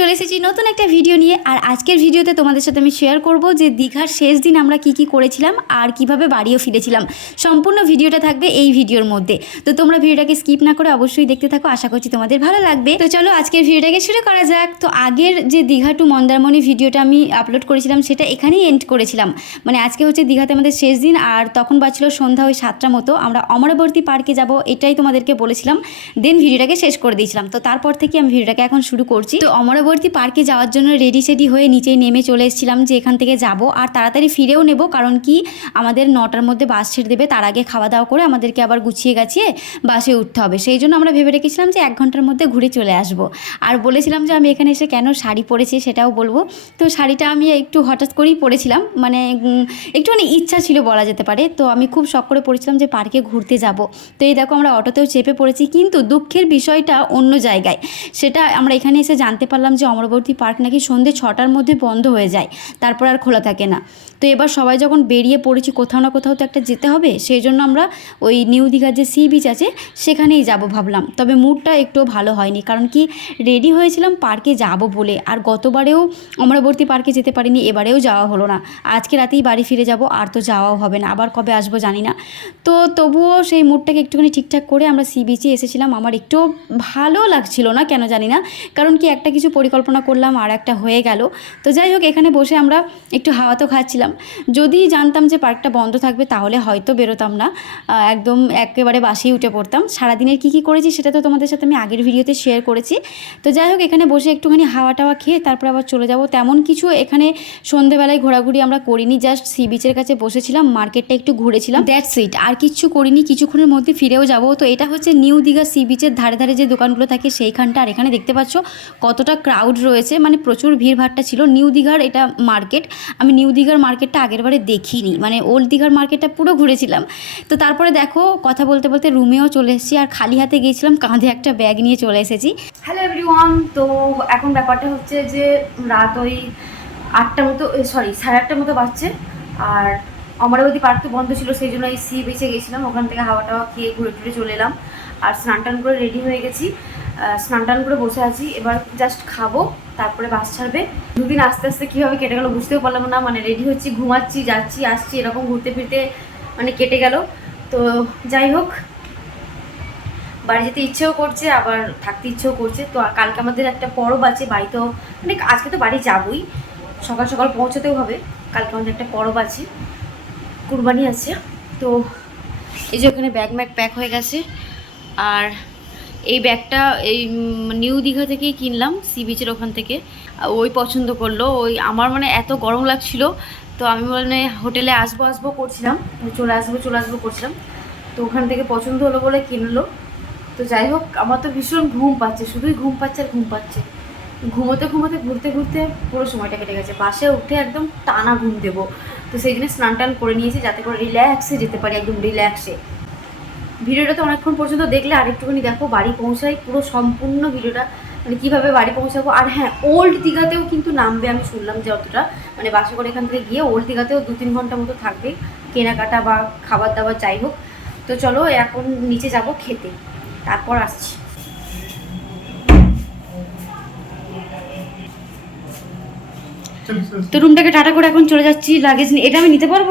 চলে এসেছি নতুন একটা ভিডিও নিয়ে, আর আজকের ভিডিওতে তোমাদের সাথে আমি শেয়ার করব যে দীঘার শেষ দিন আমরা কি কি করেছিলাম আর কীভাবে বাড়িও ফিরেছিলাম। সম্পূর্ণ ভিডিওটা থাকবে এই ভিডিওর মধ্যে। তো তোমরা ভিডিওটাকে স্কিপ না করে অবশ্যই দেখতে থাকো, আশা করছি তোমাদের ভালো লাগবে। তো চলো আজকের ভিডিওটাকে শুরু করা যাক। তো আগের যে দীঘা টু মন্দারমণি ভিডিওটা আমি আপলোড করেছিলাম, সেটা এখানেই এন্ড করেছিলাম। মানে আজকে হচ্ছে দীঘাতে আমাদের শেষ দিন, আর তখন বাজছিল সন্ধ্যা ওই সাতটা মতো। আমরা অমরাবর্তী পার্কে যাব, এটাই তোমাদেরকে বলেছিলাম। দেন ভিডিওটাকে শেষ করে দিয়েছিলাম। তো তারপর থেকে আমি ভিডিওটাকে এখন শুরু করছি। তো অমরাবর্তী পার্কে যাওয়ার জন্য রেডি সেডি হয়ে নিচে নেমে চলে এসেছিলাম যে এখান থেকে যাব। আর তাড়াতাড়ি ফিরেও নেব কারণ কি আমাদের নটার মধ্যে বাস ছেড়ে দেবে। তার আগে খাওয়া দাওয়া করে আমাদেরকে আবার গুছিয়ে গাছিয়ে বাসে উঠতে হবে। সেই জন্য আমরা ভেবে রেখেছিলাম যে এক ঘণ্টার মধ্যে ঘুরে চলে আসব। আর বলেছিলাম যে আমি এখানে এসে কেন শাড়ি পরেছি সেটাও বলব। তো শাড়িটা আমি একটু হঠাৎ করেই পরেছিলাম। মানে উম, একটুখানি ইচ্ছা ছিল বলা যেতে পারে। তো আমি খুব শখ করে পড়েছিলাম যে পার্কে ঘুরতে যাব। তো এই দেখো আমরা অটোতেও চেপে পড়েছি। কিন্তু দুঃখের বিষয়টা অন্য জায়গায়। সেটা আমরা এখানে এসে জানতে পারলাম যে অমরাবতী পার্ক নাকি সন্ধে ছটার মধ্যে বন্ধ হয়ে যায়, তারপর আর খোলা থাকে না। তো এবার সবাই যখন বেরিয়ে পড়েছি, কোথাও না কোথাও তো একটা যেতে হবে। সেই জন্য আমরা ওই নিউ দীঘার যে সি বিচ আছে, সেখানেই যাব ভাবলাম। তবে মুডটা একটু ভালো হয়নি। কারণ কি রেডি হয়েছিলাম পার্কে যাব বলে। আর গতবারেও অমরাবতী পার্কে যেতে পারিনি, এবারেও যাওয়া হলো না। আজকে রাতেই বাড়ি ফিরে যাব, আর তো যাওয়াও হবে না। আবার কবে আসব জানি না। তো তবুও সেই মুডটাকে একটুখানি ঠিকঠাক করে আমরা সি বিচে এসেছিলাম। আমার একটু ভালো লাগছিল না, কেন জানি না। কারণ কি, একটা কিছু পরিকল্পনা করলাম, আর একটা হয়ে গেল। তো যাই হোক, এখানে বসে আমরা একটু হাওয়া তো খাচ্ছিলাম। যদি জানতাম যে পার্কটা বন্ধ থাকবে, তাহলে হয়তো বেরোতাম না। একদম একেবারে বাসেই উঠে পড়তাম। সারাদিনের কী কী করেছি সেটা তো তোমাদের সাথে আমি আগের ভিডিওতে শেয়ার করেছি। তো যাই হোক, এখানে বসে একটুখানি হাওয়া টাওয়া খেয়ে তারপর আবার চলে যাব। তেমন কিছু এখানে সন্ধেবেলায় ঘোরাঘুরি আমরা করিনি জাস্ট সি বিচের কাছে বসেছিলাম, মার্কেটটা একটু ঘুরেছিলাম। দ্যাটস ইট আর কিচ্ছু করিনি, কিছুক্ষণের মধ্যে ফিরেও যাব। তো এটা হচ্ছে নিউ দীঘা সি বিচের ধারে ধারে যে দোকানগুলো থাকে, সেইখানটা। আর এখানে দেখতে পাচ্ছ কতটা ক্রাউড রয়েছে। মানে প্রচুর ভিড়ভাট্টা ছিল। নিউ দীঘার এটা মার্কেট আমি নিউ দীঘার মার্কেটটা আগেরবারে দেখিনি। মানে ওল্ড দীঘার মার্কেটটা পুরো ঘুরেছিলাম। তো তারপরে দেখো, কথা বলতে বলতে রুমেও চলে এসেছি আর খালি হাতে গিয়েছিলাম, কাঁধে একটা ব্যাগ নিয়ে চলে এসেছি। হ্যালো এভরিওয়ান তো এখন ব্যাপারটা হচ্ছে যে রাত ওই আটটা মতো সরি সাড়ে আটটার মতো বাজছে। আর অমরাবতী পার্ক তো বন্ধ ছিল, সেই জন্য এই সি বিচে গেছিলাম। ওখান থেকে হাওয়া টাওয়া খেয়ে ঘুরে টুরে চলে এলাম। আর স্নান টান করে রেডি হয়ে গেছি। স্নান টান করে বসে আছি। এবার জাস্ট খাব। তারপরে বাস ছাড়বে। দুদিন আস্তে আস্তে কীভাবে কেটে গেলো বুঝতেও পারলাম না মানে রেডি হচ্ছি, ঘুমাচ্ছি, যাচ্ছি, আসছি, এরকম ঘুরতে ফিরতে মানে কেটে গেল। তো যাই হোক, বাড়ি যেতে ইচ্ছেও করছে, আবার থাকতে ইচ্ছেও করছে। তো কালকে আমাদের একটা পরব আছে বাড়িতেও মানে আজকে তো বাড়ি যাবই, সকাল সকাল পৌঁছতেও হবে। কালকে আমাদের একটা পরব আছে, কুরবানি আছে। তো এই যে ওখানে ব্যাগ ম্যাগ প্যাক হয়ে গেছে, আর এই ব্যাগটা এই নিউ দীঘা থেকেই কিনলাম, সি বিচের ওখান থেকে। ওই পছন্দ করল, ওই আমার মানে এত গরম লাগছিল, তো আমি মানে হোটেলে আসব আসব করছিলাম, চলে আসব চলে আসব করছিলাম। তো ওখান থেকে পছন্দ হলো বলে কিনলো। তো যাই হোক, আমার তো ভীষণ ঘুম পাচ্ছে, শুধুই ঘুম পাচ্ছে আর ঘুম পাচ্ছে। ঘুমোতে ঘুমোতে, ঘুরতে ঘুরতে পুরো সময়টা কেটে গেছে। বাসে উঠে একদম টানা ঘুম দেবো। তো সেই জন্য স্নান টান করে নিয়েছি, যাতে করে রিল্যাক্সে যেতে পারি, একদম রিল্যাক্সে ভিডিওটা তো অনেকক্ষণ পর্যন্ত দেখলে আরেকটুখানি দেখো বাড়ি পৌঁছাই, পুরো সম্পূর্ণ ভিডিওটা মানে কীভাবে বাড়ি পৌঁছাবো। আর হ্যাঁ ওল্ড দীঘাতেও কিন্তু নামবে আমি শুনলাম যে অতটা মানে বাসে করে এখান থেকে গিয়ে ওল্ড দীঘাতেও দু তিন ঘণ্টা মতো থাকবে, কেনাকাটা বা খাবার দাবার যাই হোক। তো চলো এখন নিচে যাব খেতে, তারপর আসছি। তো রুমটাকে টাটা করে এখন চলে যাচ্ছি লাগেজ নিয়ে এটা আমি নিতে পারব?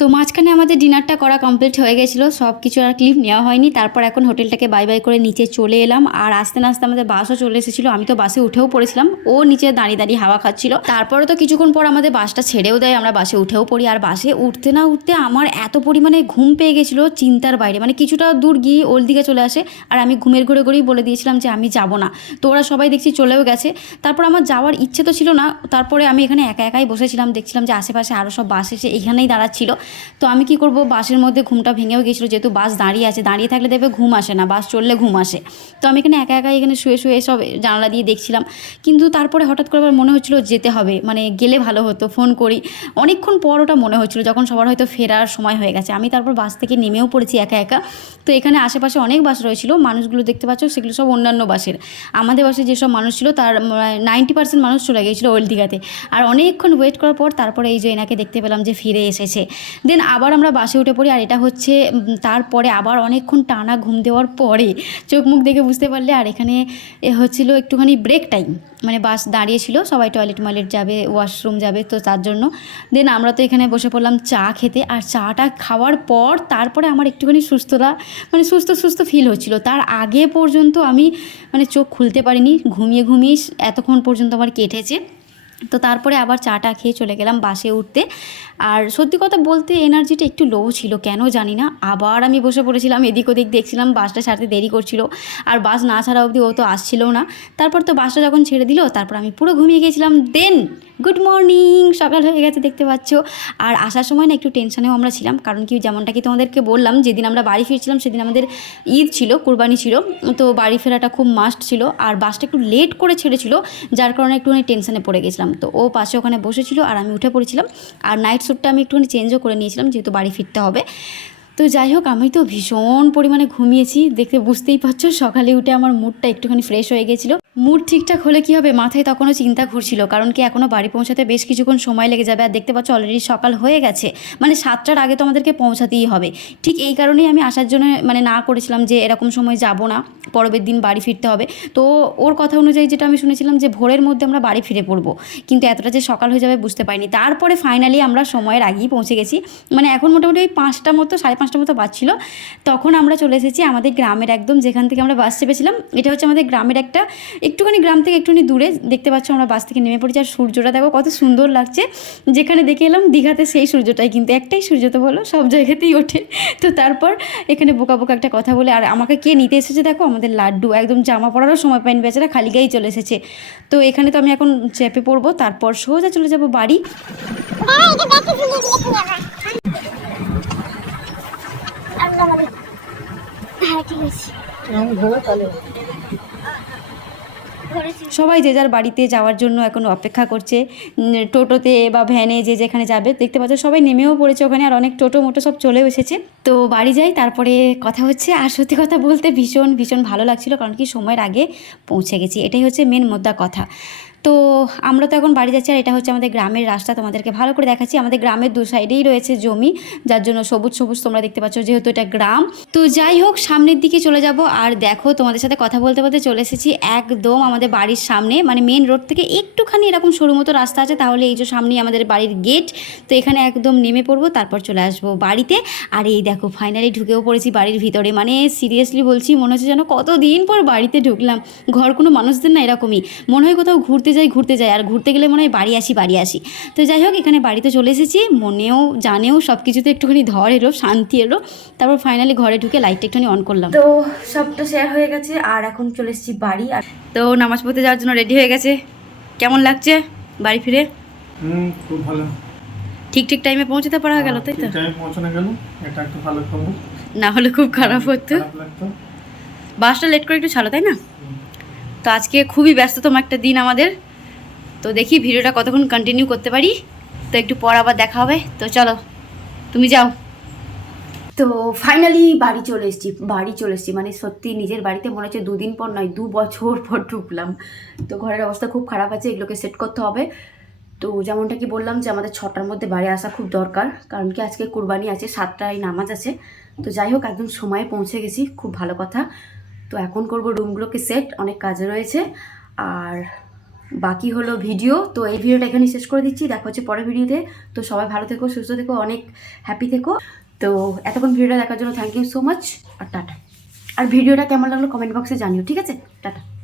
তো মাঝখানে আমাদের ডিনারটা করা কমপ্লিট হয়ে গেছিল সব কিছু আর ক্লিপ নেওয়া হয়নি। তারপর এখন হোটেলটাকে বাই বাই করে নিচে চলে এলাম। আর আস্তে না আস্তে আমাদের বাসও চলে এসেছিল, আমি তো বাসে উঠেও পড়েছিলাম। ও নিচে দাঁড়িয়ে দাঁড়িয়ে হাওয়া খাচ্ছিল। তারপরে তো কিছুক্ষণ পর আমাদের বাসটা ছেড়েও দেয়, আমরা বাসে উঠেও পড়ি। আর বাসে উঠতে না উঠতে আমার এত পরিমাণে ঘুম পেয়ে গেছিল চিন্তার বাইরে। মানে কিছুটা দূর গিয়ে ওল দিকে চলে আসে। আর আমি ঘুমের ঘুরে ঘুরেই বলে দিয়েছিলাম যে, আমি যাব না। তো ওরা সবাই দেখছি চলেও গেছে। তারপর আমার যাওয়ার ইচ্ছে তো ছিল না। তারপরে আমি এখানে একা একাই বসেছিলাম। দেখছিলাম যে, আশেপাশে আরও সব বাস এসে এখানেই দাঁড়াচ্ছিল। তো আমি কি করব? বাসের মধ্যে ঘুমটা ভেঙেও গেছিল যেহেতু বাস দাঁড়িয়ে আছে। দাঁড়িয়ে থাকলে দেখবে ঘুম আসে না, বাস চললে ঘুম আসে। তো আমি এখানে একা একা এখানে শুয়ে শুয়ে সব জানলা দিয়ে দেখছিলাম। কিন্তু তারপরে হঠাৎ করে আবার মনে হচ্ছিল যেতে হবে মানে গেলে ভালো হতো, ফোন করি। অনেকক্ষণ পর ওটা মনে হচ্ছিল, যখন সবার হয়তো ফেরার সময় হয়ে গেছে। আমি তারপর বাস থেকে নেমেও পড়েছি একা একা। তো এখানে আশেপাশে অনেক বাস রয়েছিল, মানুষগুলো দেখতে পাচ্ছ, সেগুলো সব অন্যান্য বাসের। আমাদের বাসে যেসব মানুষ ছিল, তার নাইনটি পার্সেন্ট মানুষ চলে গিয়েছিল ওল্ড দীঘাতে। আর অনেকক্ষণ ওয়েট করার পর তারপরে এই যে এনাকে দেখতে পেলাম যে ফিরে এসেছে। দেন আবার আমরা বাসে উঠে পড়ি আর এটা হচ্ছে তারপরে আবার অনেকক্ষণ টানা ঘুম দেওয়ার পরে চোখ মুখ দেখে বুঝতে পারলে আর এখানে হচ্ছিল একটুখানি ব্রেক টাইম মানে বাস দাঁড়িয়েছিল, সবাই টয়লেট ময়লেট যাবে ওয়াশরুম যাবে তো তার জন্য। দেন আমরা তো এখানে বসে পড়লাম চা খেতে আর চাটা খাওয়ার পর তারপরে আমার একটুখানি সুস্থতা মানে সুস্থ সুস্থ ফিল হচ্ছিল। তার আগে পর্যন্ত আমি মানে চোখ খুলতে পারিনি, ঘুমিয়ে ঘুমিয়ে এতক্ষণ পর্যন্ত আমার কেটেছে। তো তারপরে আবার চাটা খেয়ে চলে গেলাম বাসে উঠতে। আর সত্যি কথা বলতে এনার্জিটা একটু লো ছিল, কেন জানি না। আবার আমি বসে পড়েছিলাম, এদিক ওদিক দেখছিলাম, বাসটা ছাড়তে দেরি করছিল। আর বাস না ছাড়া অবধি ও তো আসছিলও না। তারপর তো বাসটা যখন ছেড়ে দিল, তারপর আমি পুরো ঘুমিয়ে গিয়েছিলাম দেন গুড মর্নিং সকাল হয়ে গেছে দেখতে পাচ্ছ। আর আসার সময় না একটু টেনশনেও আমরা ছিলাম, কারণ কি যেমনটা কি তোমাদেরকে বললাম, যেদিন আমরা বাড়ি ফিরছিলাম সেদিন আমাদের ঈদ ছিল, কুরবানি ছিল। তো বাড়ি ফেরাটা খুব মাস্ট ছিল। আর বাসটা একটু লেট করে ছেড়েছিল, যার কারণে একটুখানি টেনশনে পড়ে গেছিলাম। তো ও পাশে ওখানে বসেছিল আর আমি উঠে পড়েছিলাম। আর নাইট স্যুটটা আমি একটুখানি চেঞ্জও করে নিয়েছিলাম, যেহেতু বাড়ি ফিরতে হবে। তো যাই হোক, আমি তো ভীষণ পরিমাণে ঘুমিয়েছি। দেখতে বুঝতেই পারছ, সকালে উঠে আমার মুডটা একটুখানি ফ্রেশ হয়ে গেছিল। মুড ঠিকঠাক হলে কি হবে, মাথায় তখনও চিন্তা ঘুরছিল, কারণ কি এখনও বাড়ি পৌঁছাতে বেশ কিছুক্ষণ সময় লেগে যাবে। আর দেখতে পাচ্ছ অলরেডি সকাল হয়ে গেছে। মানে সাতটার আগে তো আমাদেরকে পৌঁছাতেই হবে। ঠিক এই কারণেই আমি আসার জন্য মানে না করেছিলাম যে এরকম সময় যাব না পরবের দিন বাড়ি ফিরতে হবে। তো ওর কথা অনুযায়ী যেটা আমি শুনেছিলাম যে ভোরের মধ্যে আমরা বাড়ি ফিরে পড়ব। কিন্তু এতটা যে সকাল হয়ে যাবে বুঝতে পারিনি। তারপরে ফাইনালি আমরা সময়ের আগেই পৌঁছে গেছি। মানে এখন মোটামুটি ওই পাঁচটা মতো, সাড়ে পাঁচটা মতো বাজছিল তখন আমরা চলে এসেছি আমাদের গ্রামের একদম যেখান থেকে আমরা বাস চেপেছিলাম। এটা হচ্ছে আমাদের গ্রামের একটা একটুখানি গ্রাম থেকে একটুখানি দূরে। দেখতে পাচ্ছ আমরা বাস থেকে নেমে পড়েছি। আর সূর্যটা দেখো কত সুন্দর লাগছে। যেখানে দেখে এলাম দীঘাতে সেই সূর্যটাই। কিন্তু একটাই সূর্য তো বলো, সব জায়গাতেই ওঠে। তো তারপর এখানে বোকা বোকা একটা কথা বলে, আর আমাকে কে নিতে এসেছে দেখো? আমাদের লাড্ডু। একদম জামা পরারও সময় পাইনি। বেচারা খালি গায়েই চলে এসেছে। তো এখানে তো আমি এখন চেপে পড়ব। তারপর সোজা চলে যাব বাড়ি। হ্যাঁ ঠিক আছে সবাই যে যার বাড়িতে যাওয়ার জন্য এখন অপেক্ষা করছে টোটোতে বা ভ্যানে যে যেখানে যাবে, দেখতে পাচ্ছ সবাই নেমেও পড়েছে ওখানে, আর অনেক টোটো মোটো সব চলে এসেছে। তো বাড়ি যাই, তারপরে কথা হচ্ছে, আর সত্যি কথা বলতে ভীষণ ভীষণ ভালো লাগছিল, কারণ কি সময়ের আগে পৌঁছে গেছি। এটাই হচ্ছে মেন মোদ্দা কথা। তো আমরা তো এখন বাড়ি যাচ্ছি আর এটা হচ্ছে আমাদের গ্রামের রাস্তা, তোমাদেরকে ভালো করে দেখাচ্ছি। আমাদের গ্রামের দু সাইডেই রয়েছে জমি, যার জন্য সবুজ সবুজ তোমরা দেখতে পাচ্ছ যেহেতু এটা গ্রাম। তো যাই হোক, সামনের দিকে চলে যাব আর দেখো তোমাদের সাথে কথা বলতে বলতে চলে এসেছি একদম আমাদের বাড়ির সামনে মানে মেন রোড থেকে একটুখানি এরকম সরু মতো রাস্তা আছে, তাহলে এই যে সামনেই আমাদের বাড়ির গেট তো এখানে একদম নেমে পড়ব, তারপর চলে আসব বাড়িতে। আর এই দেখো ফাইনালি ঢুকেও পড়েছি বাড়ির ভিতরে মানে সিরিয়াসলি বলছি, মনে হচ্ছে যেন কতদিন পর বাড়িতে ঢুকলাম। ঘর কোনো মানুষদের না এরকমই, মনে হয় কোথাও ঘুরতে যাই ঘুরতে যাই আর ঘুরতে গেলে মনে হয় বাড়ি আসি বাড়ি আসি। তো যাই হোক এখানে বাড়িতে চলে এসেছি মনেও জানেও সব কিছুতে একটুখানি ধর এলো শান্তি এলো। তারপর ফাইনালি ঘরে ঢুকে লাইটটা একটুখানি অন করলাম। তো সবটা শেয়ার হয়ে গেছে আর এখন চলে এসেছি বাড়ি আর তো নামাজ পড়তে যাওয়ার জন্য রেডি হয়ে গেছে। কেমন লাগছে বাড়ি ফিরে? হুম খুব ভালো। ঠিক ঠিক টাইমে পৌঁছতে পারা গেল তাই তো? টাইমে পৌঁছানো গেল এটা একটা ভালো খবর। না হলে খুব খারাপ হতো। বাসটা লেট করে একটু ছাড়ো তাই না? তো আজকে খুবই ব্যস্ততম একটা দিন আমাদের। তো দেখি ভিডিওটা কতক্ষণ কন্টিনিউ করতে পারি? তো একটু পর আবার দেখা হবে। তো চলো, তুমি যাও। তো ফাইনালি বাড়ি চলে এসেছি, বাড়ি চলে এসেছি। মানে সত্যি নিজের বাড়িতে মনে হচ্ছে দুদিন পর নয়, দু বছর পর ঢুকলাম। তো ঘরের অবস্থা খুব খারাপ আছে, এগুলোকে সেট করতে হবে। তো যেমনটা কি বললাম যে আমাদের ছটার মধ্যে বাড়ি আসা খুব দরকার, কারণ কি আজকে কুরবানি আছে, সাতটায় নামাজ আছে। তো যাই হোক, একদম সময়ে পৌঁছে গেছি, খুব ভালো কথা। তো এখন করব রুমগুলোকে সেট অনেক কাজে রয়েছে। আর বাকি হলো ভিডিও তো এই ভিডিওটা এখানে শেষ করে দিচ্ছি। দেখা হচ্ছে পরের ভিডিওতে তো। সবাই ভালো থেকো, সুস্থ থেকো, অনেক হ্যাপি থেকো। তো এতক্ষণ ভিডিওটা দেখার জন্য থ্যাংক ইউ সো মাচ আর টাটা। আর ভিডিওটা কেমন লাগল কমেন্ট বক্সে জানিও, ঠিক আছে? টাটা।